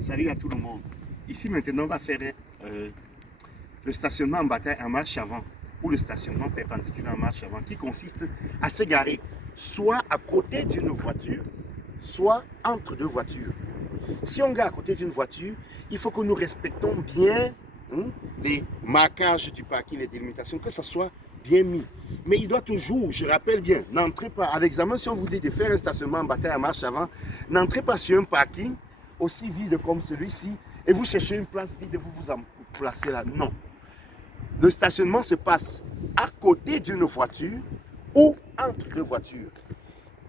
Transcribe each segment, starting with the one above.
Salut à tout le monde. Ici maintenant on va faire le stationnement en bataille en marche avant ou le stationnement perpendiculaire en marche avant qui consiste à se garer soit à côté d'une voiture, soit entre deux voitures. Si on gare à côté d'une voiture, il faut que nous respectons bien les marquages du parking, les délimitations, que ce soit bien mis. Mais il doit toujours, je rappelle bien, n'entrez pas à l'examen, si on vous dit de faire un stationnement en bataille en marche avant, n'entrez pas sur un parking aussi vide comme celui-ci et vous cherchez une place vide et vous vous en placez là. Non. Le stationnement se passe à côté d'une voiture ou entre deux voitures.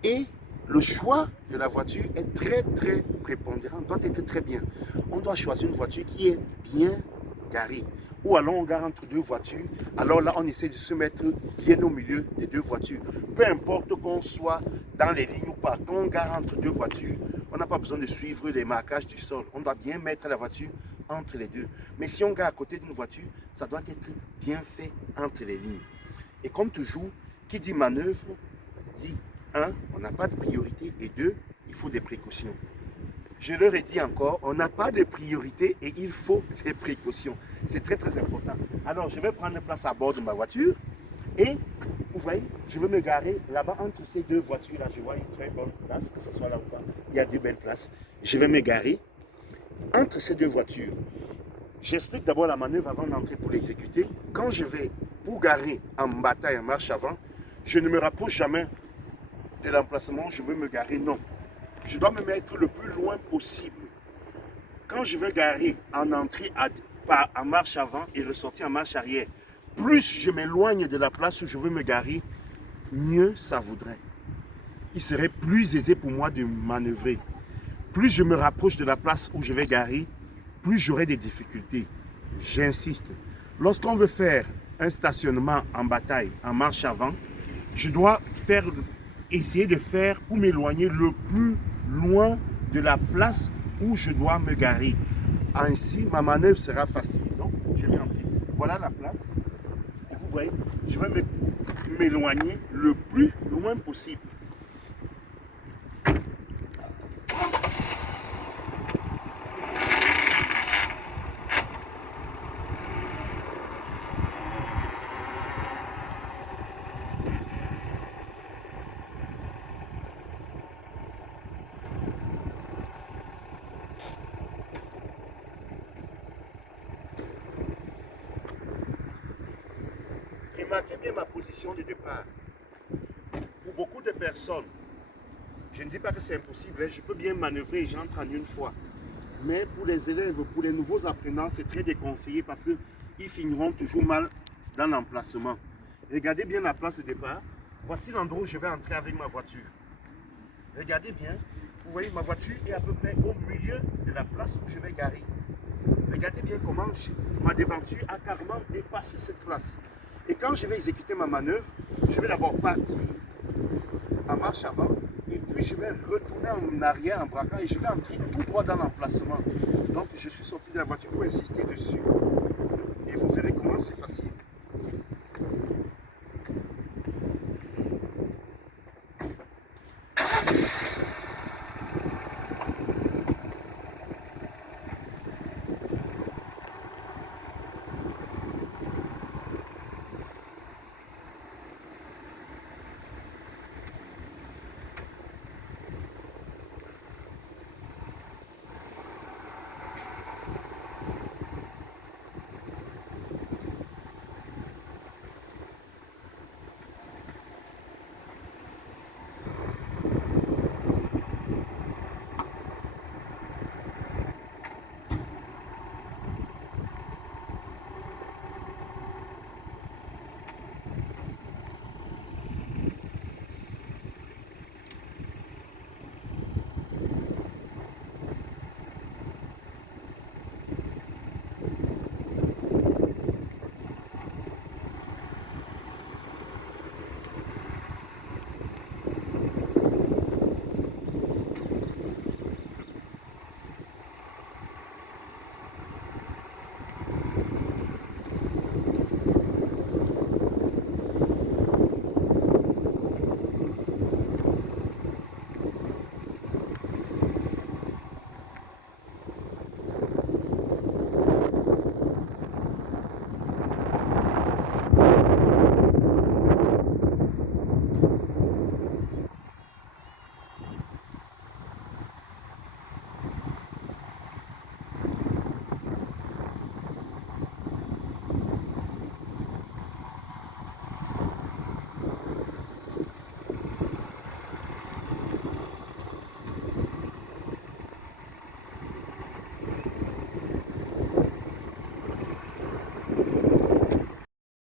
Et le choix de la voiture est très prépondérant, doit être très bien. On doit choisir une voiture qui est bien garée. Ou alors on gare entre deux voitures, alors là on essaie de se mettre bien au milieu des deux voitures. Peu importe qu'on soit dans les lignes ou pas, quand on gare entre deux voitures, on n'a pas besoin de suivre les marquages du sol. On doit bien mettre la voiture entre les deux. Mais si on gare à côté d'une voiture, ça doit être bien fait entre les lignes. Et comme toujours, qui dit manœuvre, dit 1, on n'a pas de priorité et 2, il faut des précautions. Je leur ai dit encore, on n'a pas de priorité et il faut des précautions. C'est très important. Alors, je vais prendre place à bord de ma voiture et, vous voyez, je vais me garer là-bas entre ces deux voitures-là. Je vois une très bonne place, que ce soit là ou pas. Il y a deux belles places. Je vais me garer entre ces deux voitures. J'explique d'abord la manœuvre avant d'entrer pour l'exécuter. Quand je vais pour garer en bataille, en marche avant, je ne me rapproche jamais de l'emplacement, je veux me garer, non. Je dois me mettre le plus loin possible. Quand je veux garer en entrée en marche avant et ressortir en marche arrière, plus je m'éloigne de la place où je veux me garer, mieux ça voudrait. Il serait plus aisé pour moi de manœuvrer. Plus je me rapproche de la place où je vais garer, plus j'aurai des difficultés. J'insiste. Lorsqu'on veut faire un stationnement en bataille, en marche avant, je dois essayer de faire pour m'éloigner le plus loin de la place où je dois me garer. Ainsi, ma manœuvre sera facile. Donc, je vais entrer. Voilà la place. Et vous voyez, je vais m'éloigner le plus loin possible. Remarquez bien ma position de départ. Pour beaucoup de personnes, je ne dis pas que c'est impossible, je peux bien manœuvrer et j'entre en une fois. Mais pour les élèves, pour les nouveaux apprenants, c'est très déconseillé parce qu'ils finiront toujours mal dans l'emplacement. Regardez bien la place de départ. Voici l'endroit où je vais entrer avec ma voiture. Regardez bien, vous voyez ma voiture est à peu près au milieu de la place où je vais garer. Regardez bien comment ma devanture a carrément dépassé cette place. Et quand je vais exécuter ma manœuvre, je vais d'abord partir en marche avant et puis je vais retourner en arrière en braquant et je vais entrer tout droit dans l'emplacement. Donc je suis sorti de la voiture pour insister dessus. Et vous verrez comment c'est facile.